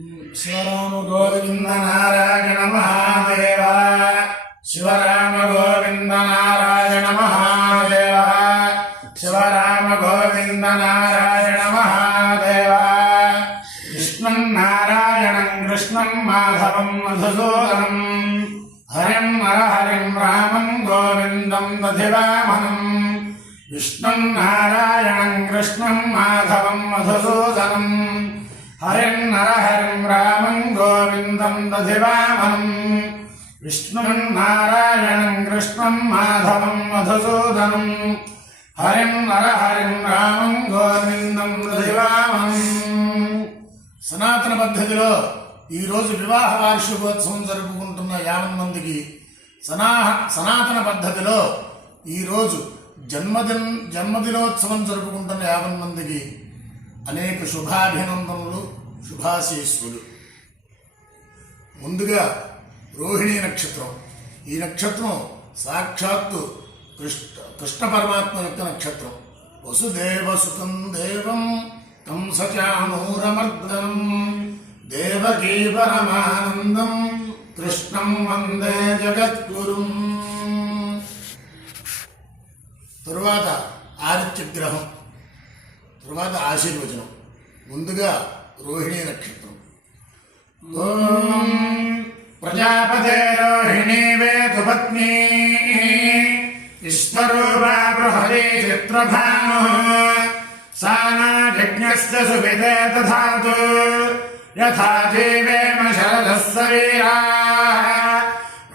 शिवराम गोविंद नारायण महादेव। शिवराम गोविंद नारायण महादेव। शिवराम गोविंद नारायण महादेव। कृष्णं नारायणं कृष्णं माधवं मधुसूदनं हरिं हरिं रामं गोविन्दं दधिवामनं। विष्णुं नारायणं कृष्णं माधवं मधुसूदनं हरिं हरिं रामं गोविन्दं दधिवामनं। विष्णुं नारायणं कृष्णं माधवं मधुसूदनं हरिं हरिं रामं गोविन्दं दधिवामनं। సనాతన పద్ధతిలో ఈరోజు వివాహ వార్షికోత్సవం జరుపుకుంటున్న 50 మందికి సనాతన పద్ధతిలో ఈరోజు జన్మదినోత్సవం జరుపుకుంటున్న 50 మందికి అనేక శుభాభినందనలు, శుభాశీస్సులు. ముందుగా రోహిణీ నక్షత్రం. ఈ నక్షత్రం సాక్షాత్తు కృష్ణ పరమాత్మ యొక్క నక్షత్రం. వసుదేవసుతం దేవం కంసచానూరమర్దనం దేవకీ పరమానందం కృష్ణం వందే జగద్గురుం. తరువాత ఆదిత్యగ్రహం, తరువాత ఆశీర్వచనం. ముందుగా రోహిణీ నక్షత్రం. ఓం ప్రజాపతే రోహిణీ వేతుపత్నీ విశ్వరూపా బృహదీ చిత్రభాను సానా యజ్ఞస్య సువిదే దధాతు యథా జీవేమ శరదః సవీరాః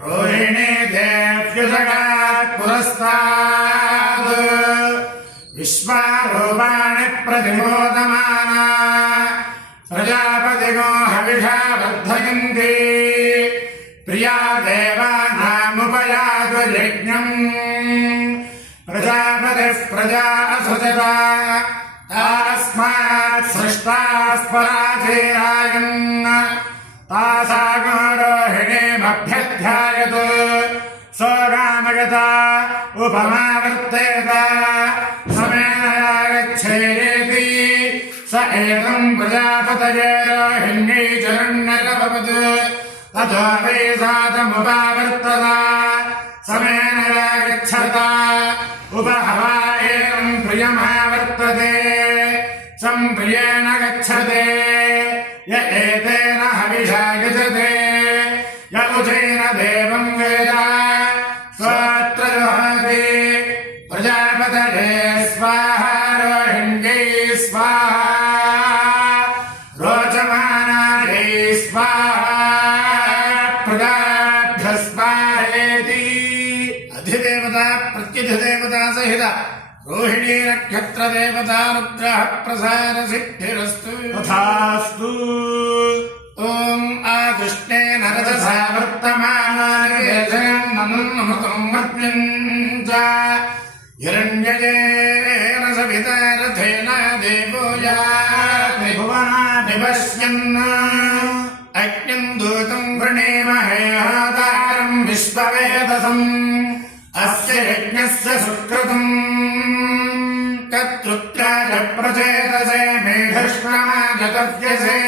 రోహిణీ దేవ్యుజగాత్ పురస్తాద్ విశ్వారూపాణి ప్రతిమోదమానా ప్రజాపతిగో హవిషా వర్ధయంతి ప్రియా దేవానాముపయాతు యజ్ఞం ప్రజాపతిః ప్రజా అసుజత తస్మాత్ సృష్టాస్పరాధీరాయన్ తాసాగో రోహిణీమభ్యధ్యాయత్ సోగామగత ఉపమావర్తేత సమేనాగచ్ఛేతి స ఏకం ప్రజాపతయే రోహిణీ చరణ్యరభవత్ తతో వై సాతముపావర్తత సమేనాగచ్చత ఉపహవా ఏనం ప్రియమావర్తతే సంప్రియేణ గచ్చతే య ఏతేన హవిషా యజతే య ఉచైన దేవం వేద స్తోత్ర జుహోతి ప్రజాపతయే స్వాహా రోహిణ్యై స్వాహా రోచమానాయై స్వాహా ప్రజాభ్య స్వాహేతి. అధిదేవత ప్రత్యధిదేవత సహిత రోహిణీ నక్షత్ర దేవతానుగ్రహ ప్రసార సిద్ధిరస్తు. తథాస్తు. ఓం ఆకృష్ణేన రజసా వర్తమానామృతం మర్త్యం చ హిరణ్యయేన సవితా రథేన దేవో యాతి భువనాని పశ్యన్ అగ్నిం దూతం వృణీమహే హోతారం విశ్వవేదసం అస్య యజ్ఞస్య సుకృతం కర్తృత్రాయ ప్రచేతసే మేఘష్ణమాగతవ్యసే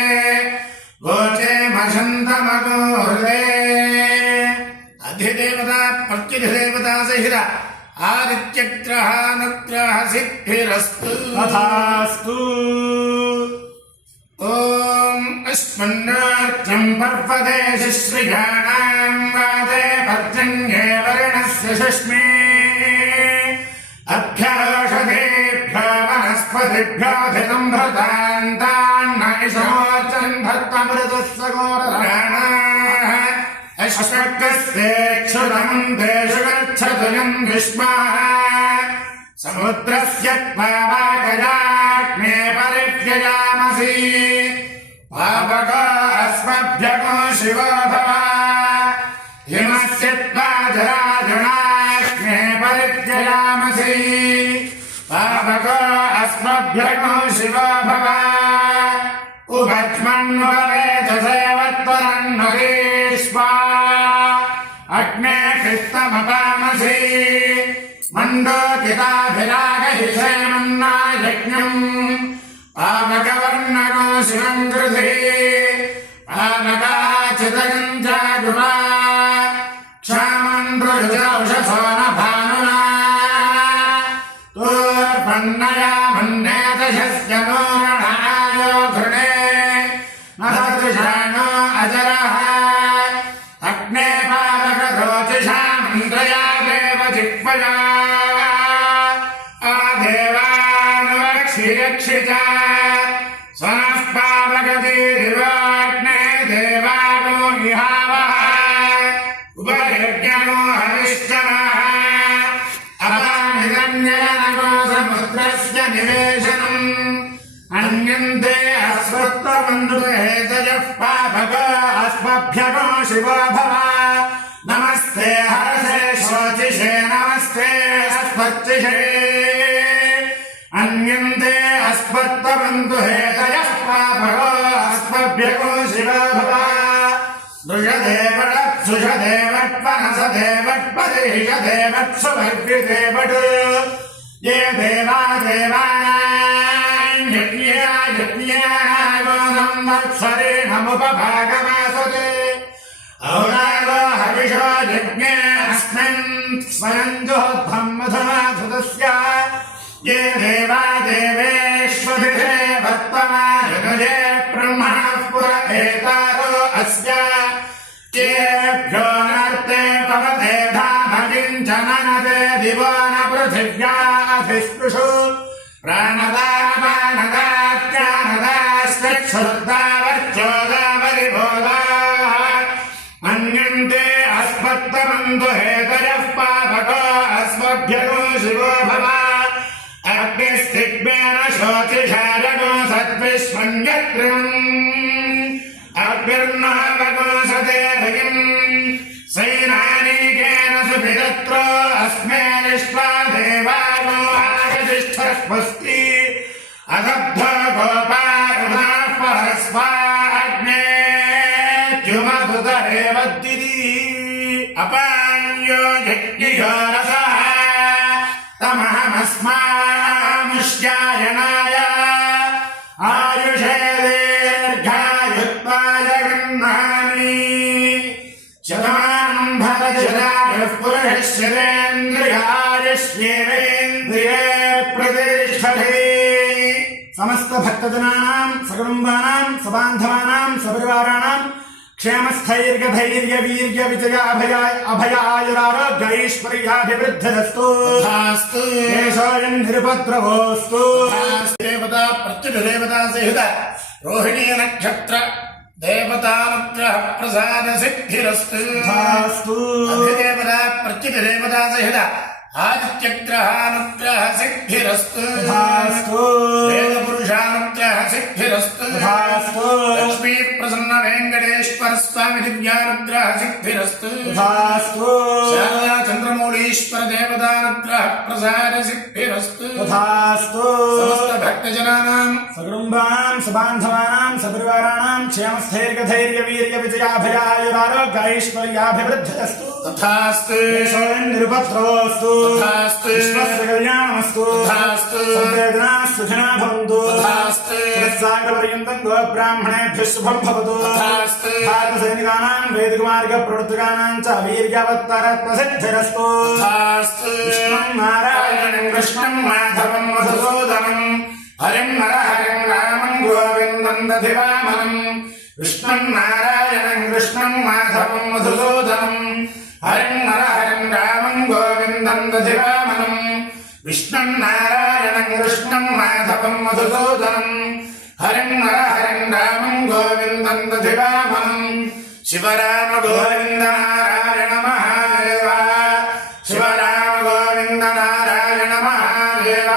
గోచే మశంతమగోహృదే. అధిదేవత ప్రత్యధిదేవత సహిత ఆదిత్యగ్రహానుగ్రహ సిద్ధిరస్తు. తథాస్తు. ఓం అస్మన్నార్ఘ్యం పర్వదేశ శ్రీయాణాం వాదే పర్జన్యే వర్ణస్య శష్మే అభ్యాషదేభ్యో వనస్పతిభ్యోధితం భృతాంతాన్న ఇషమోచన్ భర్తమృతస్య ఘోరరాణాః అశ్వకస్యేక్షురం దేశు గచ్చతు యం విష్మాః సముద్రస్య పావాగయాగ్నే పరివ్యయామసి పావకో అస్మభ్యకో శివో భవ హిమస్య జరాజునాగ్నే పరివ్యయామసి పావకో అస్మభ్యకో శివో భవ ఉపజ్మన్వరేతసేవత్వరన్వరీష్వా అగ్నే కృత్తమపామసి మండోకితాభిరాగహిషేమన్నా యజ్ఞం పావకవర్ణగో శివం కృధి पावकाचिदयम् जागुमा क्षामम् रुजौषसोनभानुना तूर्पन्नया मन्नेतशस्य नूरणहायो घृणे महदृशाणो अजरः अग्ने पावकरोचिषामन्द्रया देव जिह्वया आदेवानुरक्षिरक्षिता स्वनः पावकतीरिवाग्ने देवानो इहावः उपयज्ञनो हविष्ठनः अपानिरन्यनको समुद्रस्य निवेशनम् अन्यन्ते अस्मत्त्वबन्धुहेतयः पावक अस्मभ्यगो शिवो भव नमस्ते हरसे शोचिषे नमस्ते अस्मत्तिषे अन्यन्ते अस्मत्त्वबन्धुहेतयः पावको अस्मभ्यगो शिवो भव दृशदेवट्पनसदेवट्पदेशदेवट्सुभर्गदेवट् ये देवा देवानां यज्ञायज्ञानागोदं वत्सरेणमुपभागमासते औरागो हविषो यज्ञे अस्मिन् स्वयञ्जोद्भं मधुमाधुतस्य ये देवा देवेष्वधिरे वर्तमानयुजे ब्रह्मणः पुर एतारो अस्य येभ्यो नर्ते पवते धामकिञ्चननते दिवो न पृथिव्याधिस्पृशु प्राणदापानदात्यानदाश्चक्षुर्दावर्चोदावरिभोगाः मन्यन्ते अस्मत्तबन्धुहेतयः पावको अस्मभ्यगो शिवो भव अग्निस्तिग्मेन शोचिषायगो सद्विष्मन्यत्रिम् अग्निर्नावगोसते भगिम् सैनानीकेन सुभिदत्रो अस्मेनिष्टा देवानो आगतिष्ठस्वस्ति अदब्धो गोपारुणाः परस्वाग्ने द्युमधुतरेवद्दिति अपान्यो यज्ञयो रसः तमहमस्मामुष्यायनाय आयुषे दीर्घायुत्वाय गृह्णामि शतमानं भवजरायुः पुरुषश्चरेन्द्रियायुष्येवेन्द्रिये प्रतिष्ठते समस्त भक्तजनानां सकुटुम्बानां सबान्धवानां सपरिवाराणां क्षेमस्थैर्यधैर्य वीर्य विजय अभय आयुरारोग्यैश्वर्याभिवृद्धिरस्तु देशोऽयं निरुपद्रवोऽस्तु देवता प्रत्युदेवता सहित रोहिणी नक्षत्र देवतानुग्रह प्रसाद सिद्धिरस्तु अधिदेवता प्रत्युदेवता सहित आदित्यग्रहानुग्रह सिद्धिरस्तु वेदपुरुषानुग्रह सिद्धिरस्तु लक्ष्मी प्रसन्न वेंकटेश्वर स्वामी दिव्यानुग्रह सिद्धिरस्तु शारदा चंद्रमौलीश्वर देवतानुग्रह प्रसाद सिद्धिरस्तु समस्त भक्तजनानां सकुटुम्बानां सबान्धवानां सपरिवाराणां क्षेमस्थैर्यधैर्य वीर्य विजयाभयायुरारोग्यैश्वर्याभिवृद्धिरस्तु तथास्तु निरुपद्रवोऽस्तु तथास्तु विश्वस्य कल्याणमस्तु तथास्तु सर्वेजनाः सुखिनः भवन्तु तथास्तु सागरपर्यन्तं गोब्राह्मणेभ्यः शुभं भवतु तथास्तु भारतसैनिकानां वैदिकमार्गप्रवर्तकानां च वीर्यावत्तरत्वसिद्धिरस्तु तथास्तु कृष्णं नारायणं कृष्णं माधवं मधुसूदनं हरिं नरहरिं रामं गोविन्दं दधिवामनं कृष्णं नारायणं कृष्णं माधवं मधुसूदनं हरिं नरहरिं रामं गोविन्दं दधिवामनं विष्णुं नारायणं कृष्णं माधवं मधुसूदनं हरिं नरहरिं रामं गोविन्दं दधिवामनं शिवराम गोविन्द नारायण महादेव शिवराम गोविन्द नारायण महादेव